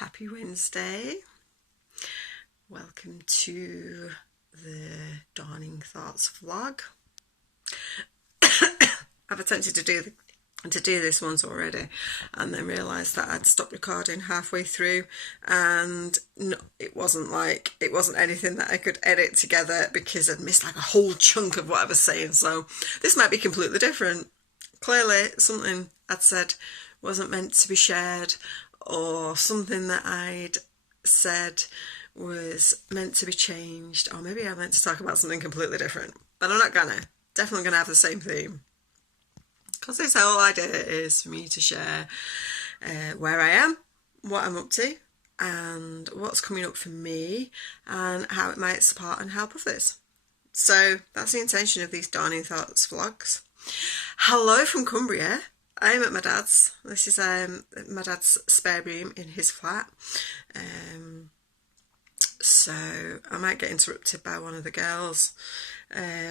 Happy Wednesday. Welcome to the Dawning Thoughts vlog. I've attempted to do this once already and then realised that I'd stopped recording halfway through, and no, it wasn't anything that I could edit together because I'd missed like a whole chunk of what I was saying. So this might be completely different. Clearly something I'd said wasn't meant to be shared, or something that I'd said was meant to be changed, or maybe I meant to talk about something completely different. But I'm not definitely gonna have the same theme, because this whole idea is for me to share where I am, what I'm up to, and what's coming up for me, and how it might support and help others. So that's the intention of these Dawning Thoughts vlogs. Hello from Cumbria. I'm at my dad's. This is my dad's spare room in his flat. So I might get interrupted by one of the girls.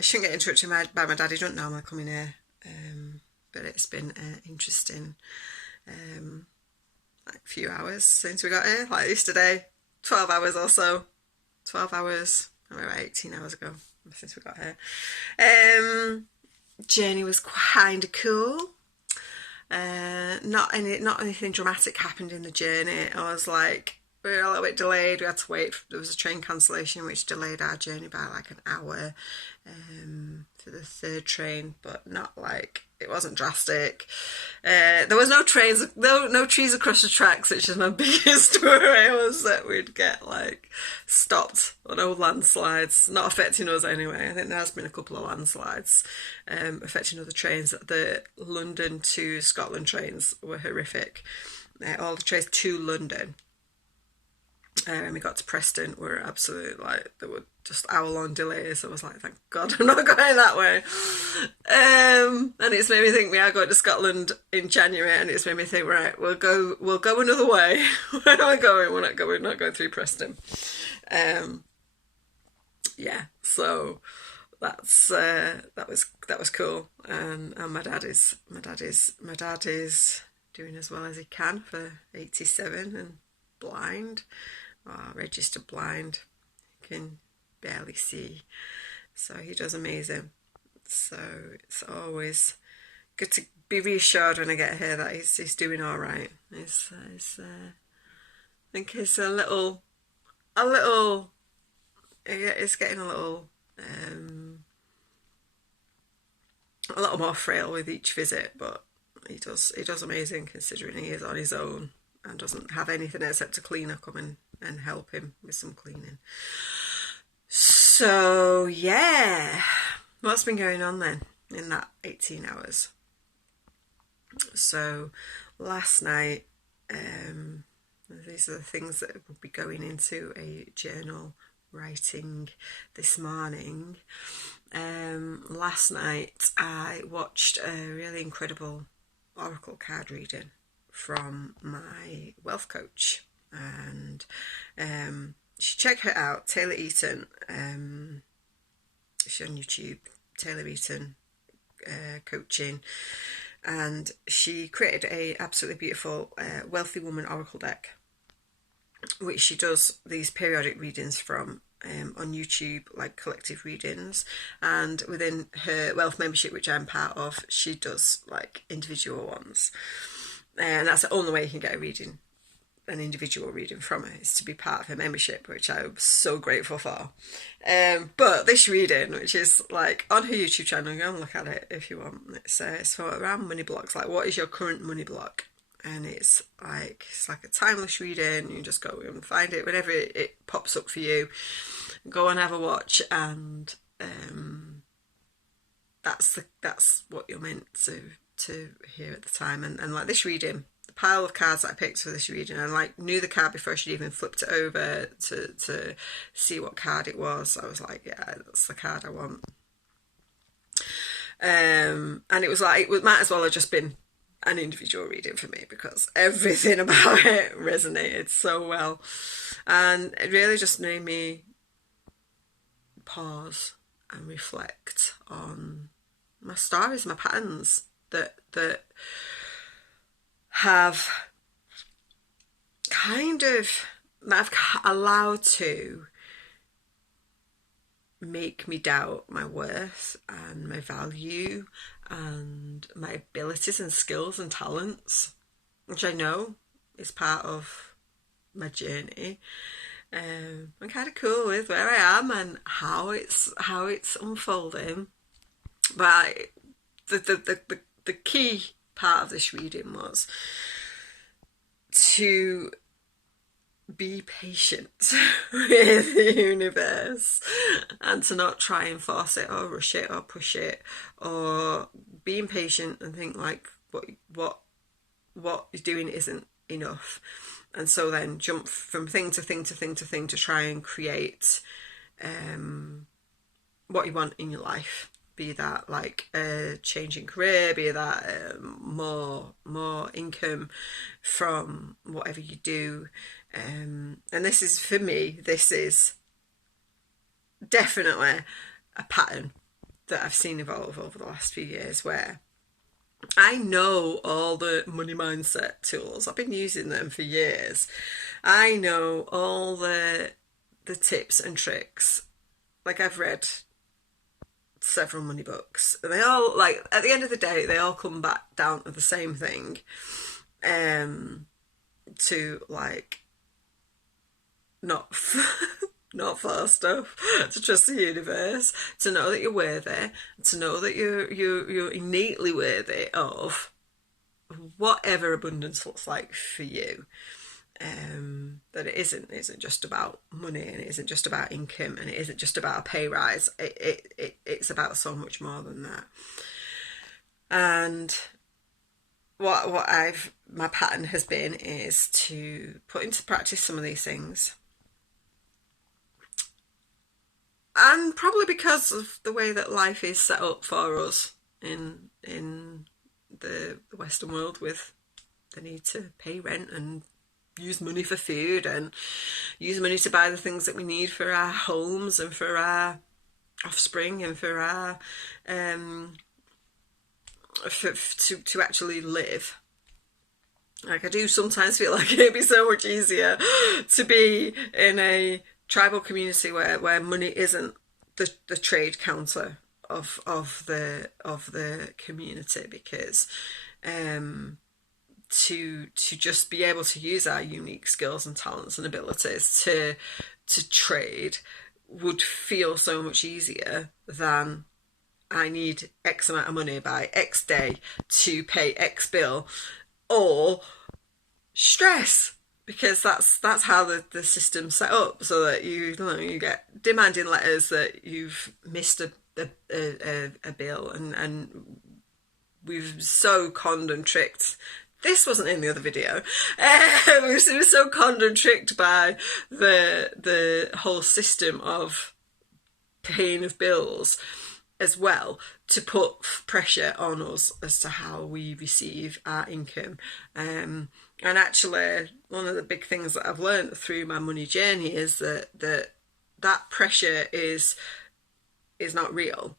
Shouldn't get interrupted by my dad. He don't normally come in here. But it's been interesting like few hours since we got here. Like yesterday, 12 hours or so. 12 hours, about 18 hours ago since we got here. Journey was kind of cool. Not anything dramatic happened in the journey. I was like, we were a little bit delayed. We had to wait. There was a train cancellation which delayed our journey by like an hour for the third train, but not like, it wasn't drastic. There was no trains, no trees across the tracks, which is my biggest worry, was that we'd get like stopped on old landslides. Not affecting us anyway. I think there has been a couple of landslides affecting other trains. The London to Scotland trains were horrific. All the trains to London, and we got to Preston, were absolutely like, there were just hour-long delays. I was like, thank God I'm not going that way. And it's made me think we are going to Scotland in January, and it's made me think, right, we'll go another way. Where am I going? We're not going through Preston. Yeah, so that was cool. And my dad is doing as well as he can for 87 and blind, registered blind. He can barely see, so he does amazing. So it's always good to be reassured when I get here that he's doing all right. I think it's a little it's getting a little more frail with each visit, but he does amazing considering he is on his own and doesn't have anything except a cleaner come in and help him with some cleaning. So yeah, what's been going on then in that 18 hours? So last night, these are the things that will be going into a journal writing this morning. Last night I watched a really incredible oracle card reading from my wealth coach, and you should check her out, Taylor Eaton. She's on YouTube, Taylor Eaton coaching, and she created a absolutely beautiful wealthy woman oracle deck, which she does these periodic readings from on YouTube, like collective readings, and within her wealth membership, which I'm part of, she does like individual ones, and that's the only way you can get an individual reading from her, is to be part of her membership, which I'm so grateful for. But this reading, which is like on her YouTube channel, go and look at it if you want. It's for around money blocks, like what is your current money block? And it's like a timeless reading. You just go and find it whenever it pops up for you. Go and have a watch, and that's what you're meant to hear at the time. And like this reading, the pile of cards that I picked for this reading, I like knew the card before she'd even flipped it over to see what card it was. I was like, yeah, that's the card I want. And it was like, it might as well have just been an individual reading for me, because everything about it resonated so well, and it really just made me pause and reflect on my stories, my patterns that have I've allowed to make me doubt my worth and my value and my abilities and skills and talents, which I know is part of my journey. I'm kind of cool with where I am and how it's unfolding. But the key part of this reading was to be patient with the universe and to not try and force it or rush it or push it, or being patient and think like what you're doing isn't enough, and so then jump from thing to thing to thing to thing to try and create what you want in your life, be that like a changing career, be that more income from whatever you do. And this is, for me, this is definitely a pattern that I've seen evolve over the last few years, where I know all the money mindset tools. I've been using them for years. I know all the tips and tricks. Like, I've read several money books. They all, like, at the end of the day, they all come back down to the same thing. To like not force stuff, to trust the universe, to know that you're worthy, to know that you're innately worthy of whatever abundance looks like for you. That it isn't just about money, and it isn't just about income, and it isn't just about a pay rise. It's about so much more than that. And what my pattern has been is to put into practice some of these things. And probably because of the way that life is set up for us in the Western world, with the need to pay rent and use money for food and use money to buy the things that we need for our homes and for our offspring and for our to actually live. Like, I do sometimes feel like it'd be so much easier to be in a tribal community where money isn't the trade counter of the community, because to just be able to use our unique skills and talents and abilities to trade would feel so much easier than I need X amount of money by X day to pay X bill, or stress, because that's how the system's set up, so that you get demanding letters that you've missed a bill, and we've so conned and tricked. This wasn't in the other video. We were so conned and tricked by the whole system of paying of bills as well, to put pressure on us as to how we receive our income. And actually, one of the big things that I've learned through my money journey is that pressure is not real.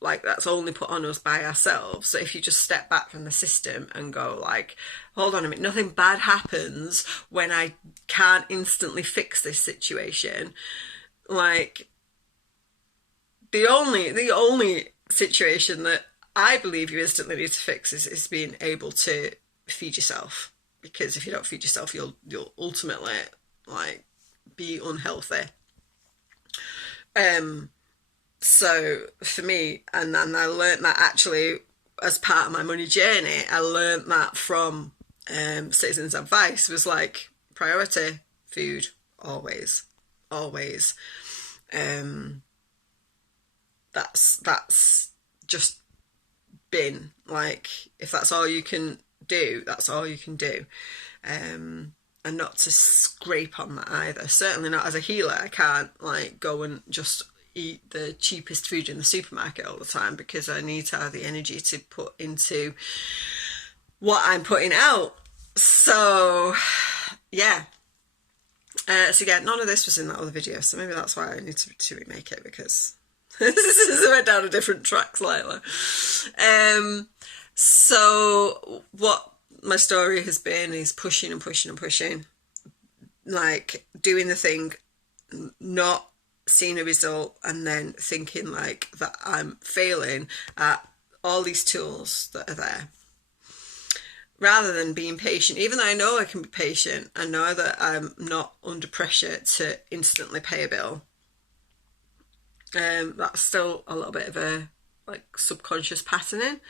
Like, that's only put on us by ourselves. So if you just step back from the system and go like, hold on a minute, nothing bad happens when I can't instantly fix this situation. Like, the only situation that I believe you instantly need to fix is being able to feed yourself. Because if you don't feed yourself, you'll ultimately like be unhealthy. So for me, and I learnt that actually as part of my money journey. I learnt that from Citizens Advice, was like, priority, food, always. That's just been like, if that's all you can do, that's all you can do. And not to scrape on that either. Certainly not as a healer. I can't like go and just eat the cheapest food in the supermarket all the time, because I need to have the energy to put into what I'm putting out. So yeah. So yeah, none of this was in that other video, so maybe that's why I need to remake it, because this went down a different track slightly. So what my story has been is pushing and pushing and pushing, like doing the thing, not seeing a result, and then thinking like that I'm failing at all these tools that are there, rather than being patient. Even though I know I can be patient, I know that I'm not under pressure to instantly pay a bill. That's still a little bit of a like subconscious patterning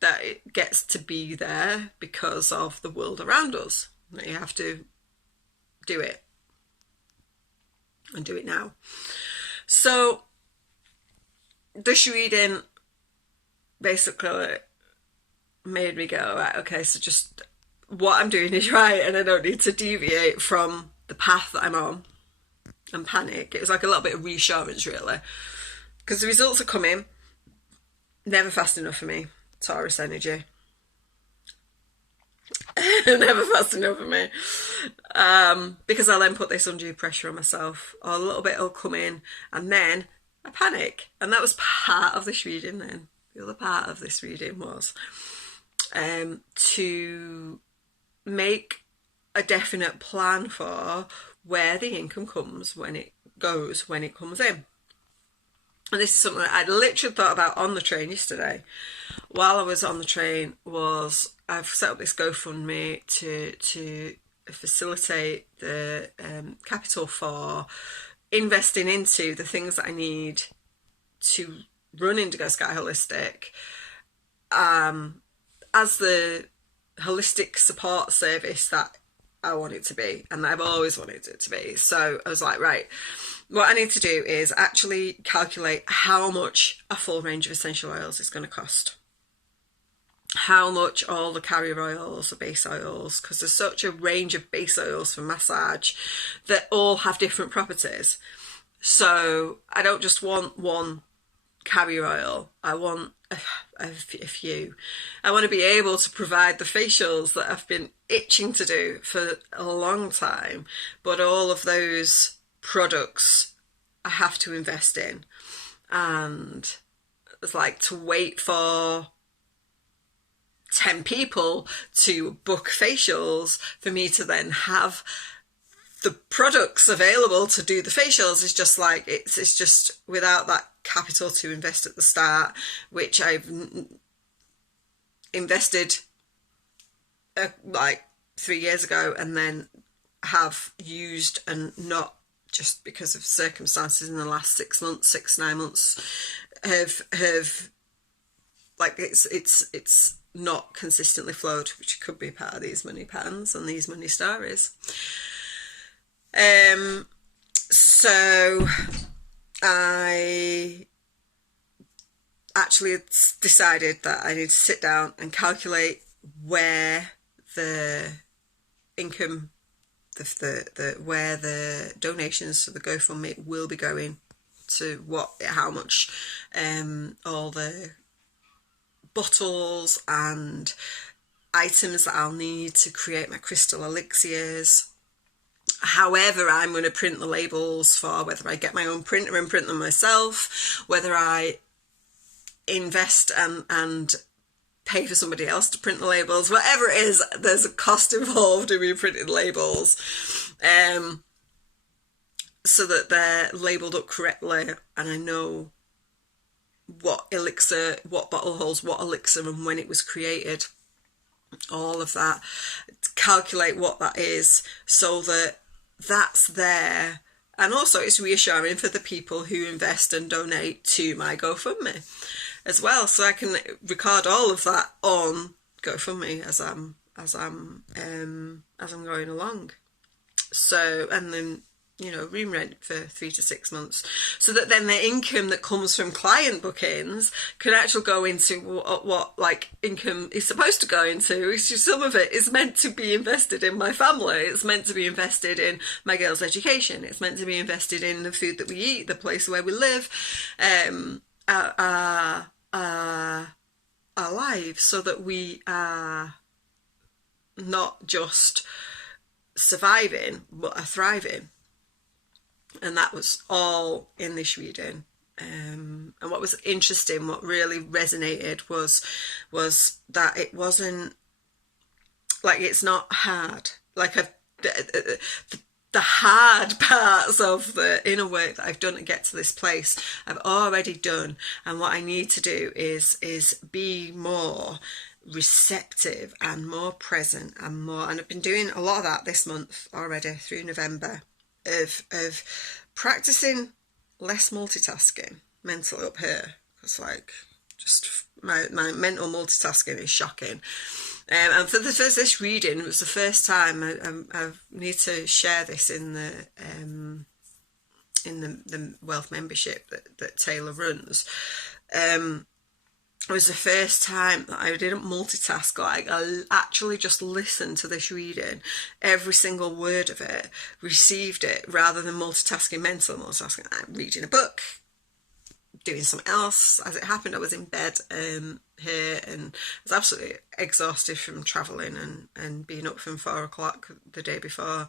that it gets to be there because of the world around us, that you have to do it and do it now. So this reading basically made me go, right, okay, so just what I'm doing is right and I don't need to deviate from the path that I'm on and panic. It was like a little bit of reassurance, really, because the results are coming. Never fast enough for me, Taurus energy. Never fast enough for me, because I then put this undue pressure on myself, or a little bit will come in and then I panic. And that was part of this reading. Then the other part of this reading was to make a definite plan for where the income comes, when it goes, when it comes in. And this is something that I literally thought about on the train yesterday. While I was on the train, I've set up this GoFundMe to facilitate the capital for investing into the things that I need to run Indigo Sky Holistic as the holistic support service that I want it to be, and I've always wanted it to be. So I was like, right, what I need to do is actually calculate how much a full range of essential oils is going to cost. How much all the carrier oils, the base oils, because there's such a range of base oils for massage that all have different properties. So I don't just want one carrier oil, I want a few. I want to be able to provide the facials that I've been itching to do for a long time, but all of those products I have to invest in. And it's like to wait for 10 people to book facials for me to then have the products available to do the facials is just like, it's just without that capital to invest at the start, which I've invested like 3 years ago and then have used, and not just because of circumstances in the last 6 months, 9 months, have like it's not consistently flowed, which could be part of these money patterns and these money stories. So I actually decided that I need to sit down and calculate where the income, where the donations to the GoFundMe will be going, to how much all the bottles and items that I'll need to create my crystal elixirs. However, I'm going to print the labels for, whether I get my own printer and print them myself, whether I invest and pay for somebody else to print the labels, whatever it is, there's a cost involved in me printing labels, so that they're labelled up correctly and I know what elixir, what bottle holds what elixir and when it was created, all of that, to calculate what that is so that that's there. And also it's reassuring for the people who invest and donate to my GoFundMe as well, so I can record all of that on GoFundMe as I'm going along. So, and then, you know, room rent for 3 to 6 months, so that then the income that comes from client bookings can actually go into what like income is supposed to go into. It's just, some of it is meant to be invested in my family, it's meant to be invested in my girls' education, it's meant to be invested in the food that we eat, the place where we live, our lives, so that we are not just surviving but are thriving. And that was all in this reading. And what was interesting, what really resonated was that it wasn't like, it's not hard. Like the hard parts of the inner work that I've done to get to this place, I've already done. And what I need to do is be more receptive and more present and I've been doing a lot of that this month already through November, of practicing less multitasking mentally up here. It's like just my mental multitasking is shocking. And for this reading, it was the first time I need to share this in the wealth membership that Taylor runs. It was the first time that I didn't multitask. Like, I actually just listened to this reading, every single word of it, received it, rather than multitasking, mental multitasking. I'm reading a book, doing something else. As it happened, I was in bed here, and I was absolutely exhausted from travelling and being up from 4 o'clock the day before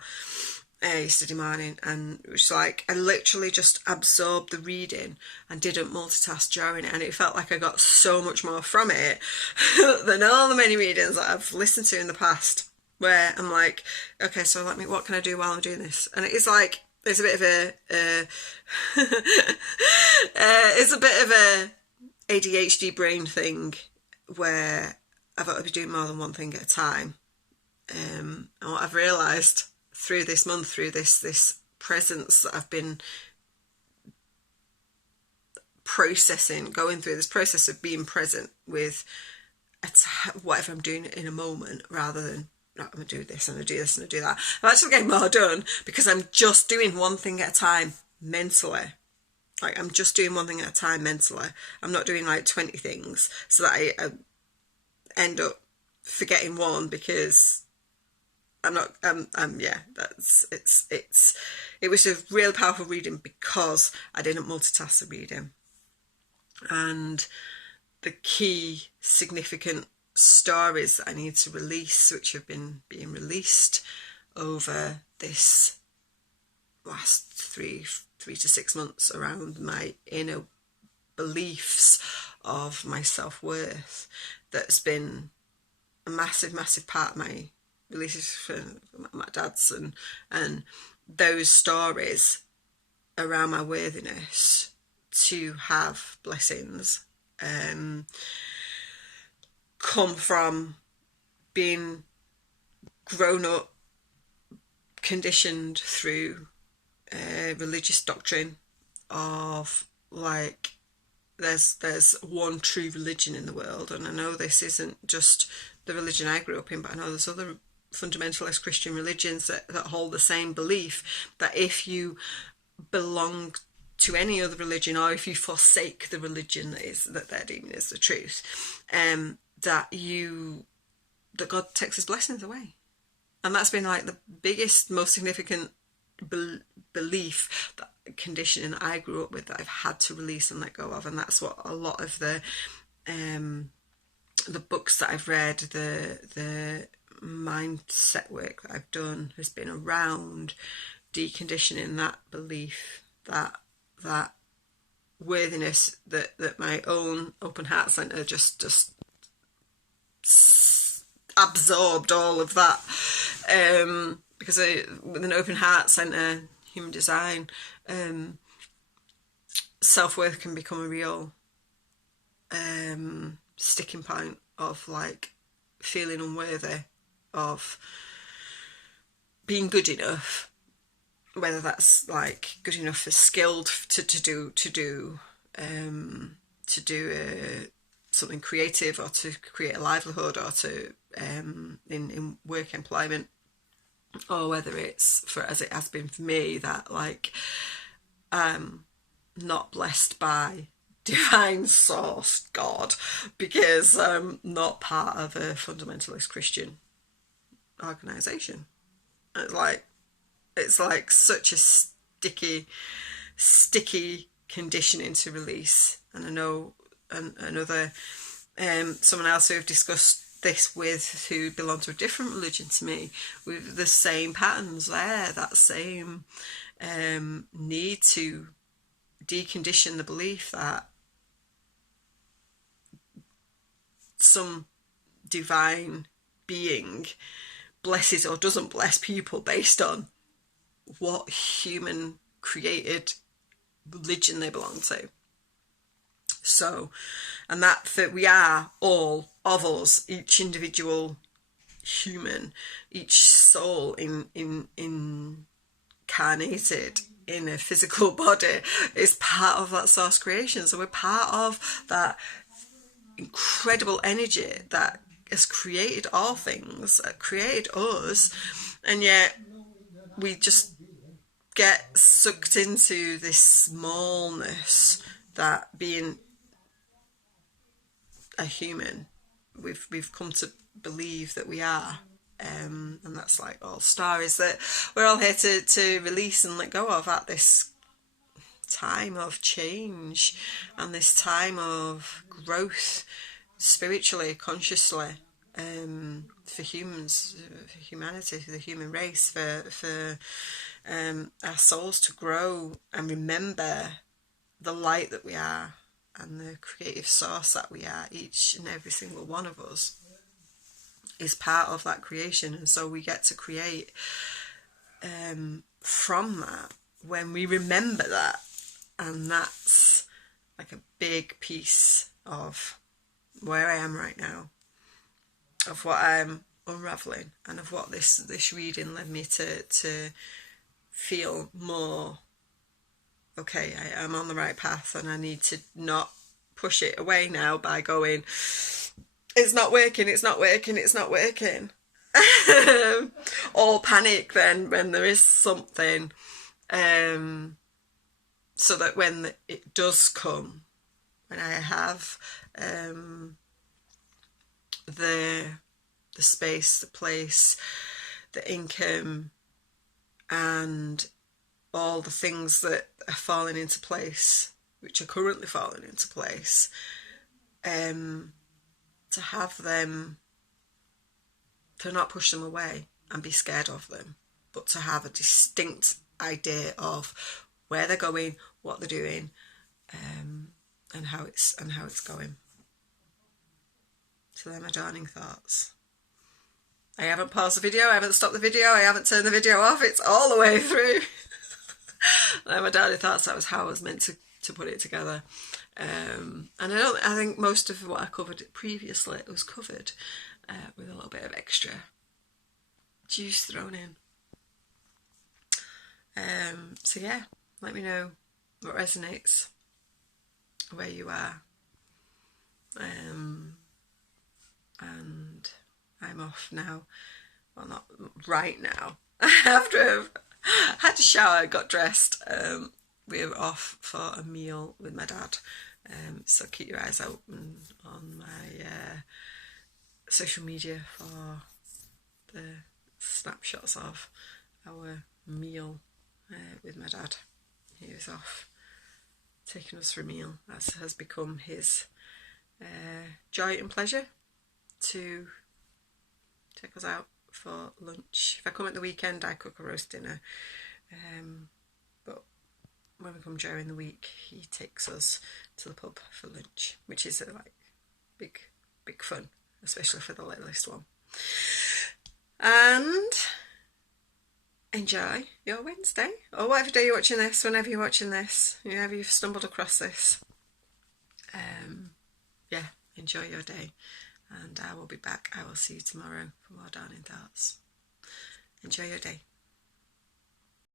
yesterday morning, and it was like I literally just absorbed the reading and didn't multitask during it, and it felt like I got so much more from it than all the many readings that I've listened to in the past, where I'm like, okay, so what can I do while I'm doing this? And it is like, it's a bit of it's a bit of a ADHD brain thing where I've got to be doing more than one thing at a time. And what I've realised through this month, through this presence that I've been processing, going through this process of being present with whatever I'm doing in a moment, rather than, I'm going to do this, I'm going to do this, and I'm going to do that. I'm actually getting more done because I'm just doing one thing at a time mentally. Like, I'm just doing one thing at a time mentally. I'm not doing like 20 things, so that I end up forgetting one because I'm not, yeah, it was a real powerful reading because I didn't multitask the reading. And the key significant stories that I need to release, which have been being released over this last 3 to 6 months, around my inner beliefs of my self-worth, that's been a massive part of my releases for my dad's, and those stories around my worthiness to have blessings come from being grown up, conditioned through religious doctrine of, like, there's one true religion in the world. And I know this isn't just the religion I grew up in, but I know there's other fundamentalist Christian religions that hold the same belief, that if you belong to any other religion, or if you forsake the religion that they're deeming as the truth, that God takes his blessings away. And that's been like the biggest, most significant belief, that conditioning that I grew up with, that I've had to release and let go of. And that's what a lot of the books that I've read, the mindset work that I've done, has been around deconditioning that belief, that worthiness, that my own Open Heart Centre just absorbed all of that. Because with an Open Heart Centre, human design, self-worth can become a real sticking point of, like, feeling unworthy of being good enough, whether that's like good enough for skilled to do something creative, or to create a livelihood, or to in work employment, or whether it's, for as it has been for me, that, like, not blessed by divine source God because I'm not part of a fundamentalist Christian organisation. It's like such a sticky conditioning to release. And I know another someone else who I've discussed this with, who belonged to a different religion to me, with the same patterns there, that same need to decondition the belief that some divine being blesses or doesn't bless people based on what human created religion they belong to. So, and that we are all of us, each individual human, each soul incarnated in a physical body is part of that source creation. So we're part of that incredible energy that has created all things, that created us, and yet we just get sucked into this smallness that being a human we've come to believe that we are. And that's like all stories that we're all here to release and let go of at this time of change and this time of growth, spiritually, consciously, for humans, for humanity, for the human race, for our souls to grow and remember the light that we are and the creative source that we are. Each and every single one of us is part of that creation, and so we get to create from that when we remember that. And that's like a big piece of where I am right now, of what I'm unraveling, and of what this reading led me to feel more okay. I'm on the right path, and I need to not push it away now by going, it's not working, it's not working, it's not working. Or panic then when there is something, so that when it does come, when I have the space, the place, the income, and all the things that are falling into place, which are currently falling into place, to have them, to not push them away and be scared of them, but to have a distinct idea of where they're going, what they're doing, and how it's going. So they're my dawning thoughts. I haven't paused the video, I haven't stopped the video, I haven't turned the video off, it's all the way through. They're my dawning thoughts. That was how I was meant to put it together. And I think most of what I covered previously was covered with a little bit of extra juice thrown in. So yeah, let me know what resonates, where you are. And I'm off now. Well, not right now. After I've had to shower, got dressed, we're off for a meal with my dad. So keep your eyes open on my social media for the snapshots of our meal with my dad. He was off taking us for a meal, as has become his joy and pleasure to take us out for lunch. If I come at the weekend, I cook a roast dinner, but when we come during the week, he takes us to the pub for lunch, which is like big fun, especially for the littlest one. And enjoy your Wednesday, or whatever day you're watching this, whenever you're watching this, whenever you've stumbled across this. Yeah, enjoy your day, and I will be back. I will see you tomorrow for more Dawning Thoughts. Enjoy your day.